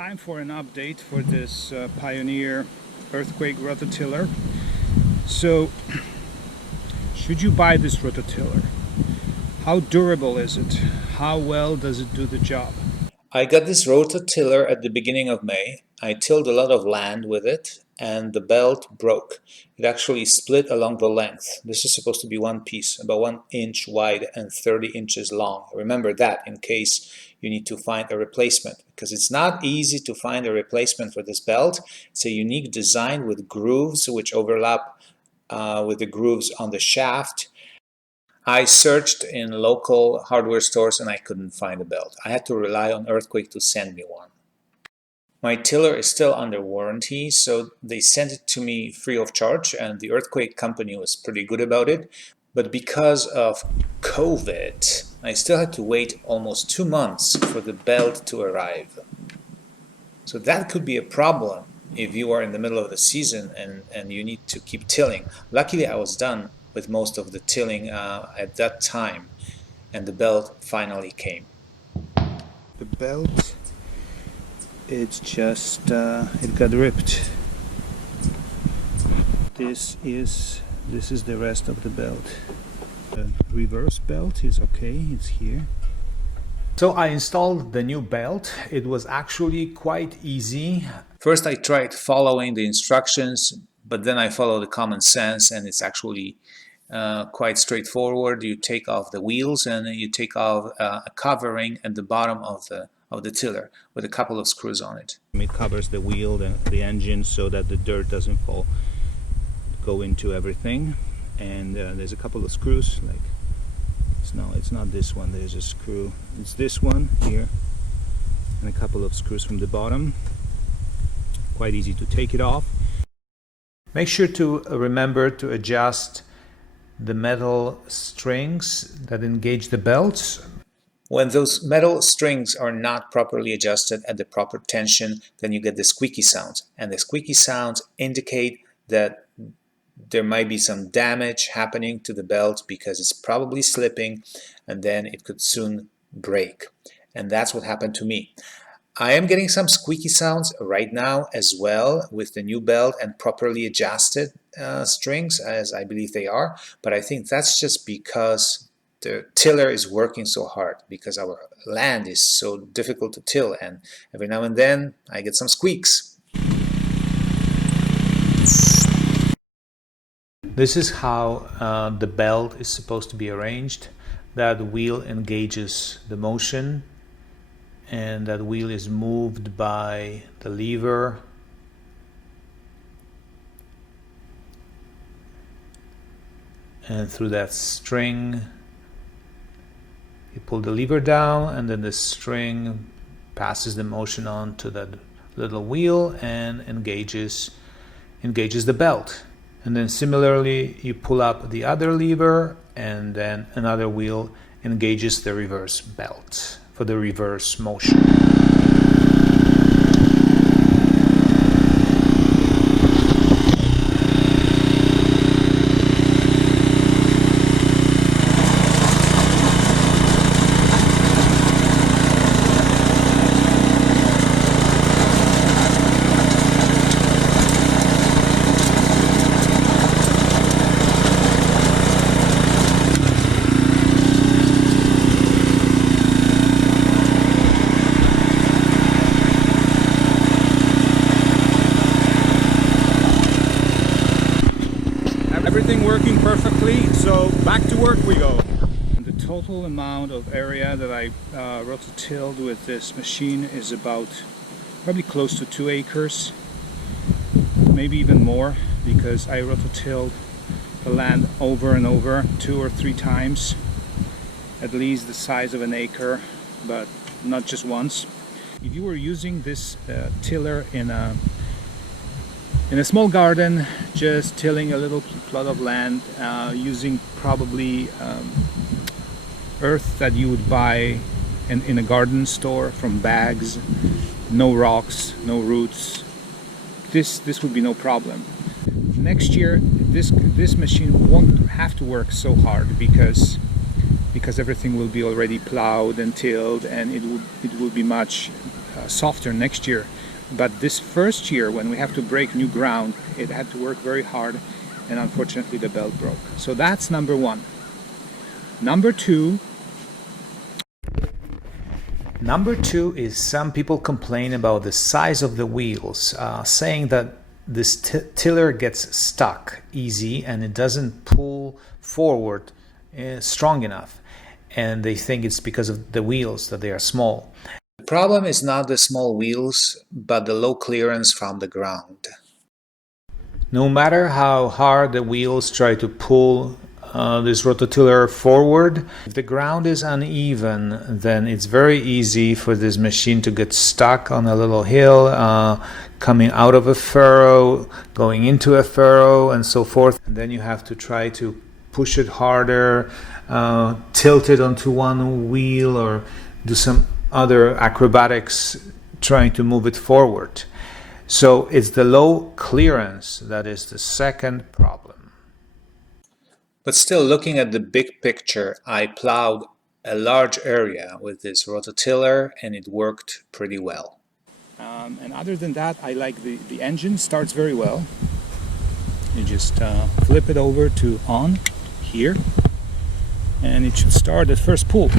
Time for an update for this Pioneer earthquake rototiller. So, should you buy this rototiller? How durable is it? How well does it do the job? I got this rototiller at the beginning of May. I tilled a lot of land with it and the belt broke. It actually split along the length. This is supposed to be one piece, about 1 inch wide and 30 inches long. Remember that in case you need to find a replacement, because it's not easy to find a replacement for this belt. It's a unique design with grooves which overlap with the grooves on the shaft. I searched in local hardware stores and I couldn't find a belt. I had to rely on Earthquake to send me one. My tiller is still under warranty, so they sent it to me free of charge, and the Earthquake company was pretty good about it. But because of COVID, I still had to wait almost 2 months for the belt to arrive. So that could be a problem if you are in the middle of the season and you need to keep tilling. Luckily, I was done with most of the tilling at that time, and the belt finally came. The belt, it's just, it got ripped. This is the rest of the belt. The reverse belt is okay, it's here. So I installed the new belt. It was actually quite easy. First I tried following the instructions, but then I followed the common sense, and it's actually quite straightforward. You take off the wheels and you take off a covering at the bottom of the tiller with a couple of screws on it. It covers the wheel and the engine so that the dirt doesn't go into everything. And there's a couple of screws, like it's not this one, there's a screw, it's this one here, and a couple of screws from the bottom. Quite easy to take it off. Make sure to remember to adjust the metal strings that engage the belts. When those metal strings are not properly adjusted at the proper tension, then you get the squeaky sounds, and the squeaky sounds indicate that there might be some damage happening to the belt because it's probably slipping, and then it could soon break. And that's what happened to me. I am getting some squeaky sounds right now as well with the new belt and properly adjusted strings, as I believe they are, but I think that's just because the tiller is working so hard, because our land is so difficult to till, and every now and then I get some squeaks. This is how the belt is supposed to be arranged. That wheel engages the motion, and that wheel is moved by the lever. And through that string, you pull the lever down, and then the string passes the motion on to that little wheel and engages the belt. And then similarly, you pull up the other lever, and then another wheel engages the reverse belt for the reverse motion. Everything working perfectly, so back to work we go. The total amount of area that I rototilled with this machine is about probably close to 2 acres, maybe even more, because I rototilled the land over and over 2 or 3 times, at least the size of an acre, but not just once. If you were using this tiller in a small garden, just tilling a little plot of land, using probably earth that you would buy in a garden store from bags, no rocks, no roots, this would be no problem. Next year this machine won't have to work so hard because everything will be already plowed and tilled, and it will be much softer next year. But this first year, when we have to break new ground, it had to work very hard, and unfortunately the belt broke. So that's number one. Number two is some people complain about the size of the wheels, saying that this tiller gets stuck easy and it doesn't pull forward strong enough. And they think it's because of the wheels, that they are small. The problem is not the small wheels, but the low clearance from the ground. No matter how hard the wheels try to pull this rototiller forward, if the ground is uneven, then it's very easy for this machine to get stuck on a little hill, coming out of a furrow, going into a furrow, and so forth. And then you have to try to push it harder, tilt it onto one wheel, or do some other acrobatics trying to move it forward. So it's the low clearance that is the second problem. But still, looking at the big picture, I plowed a large area with this rototiller and it worked pretty well. And other than that, I like the engine starts very well. You just flip it over to on here, and it should start at first pull.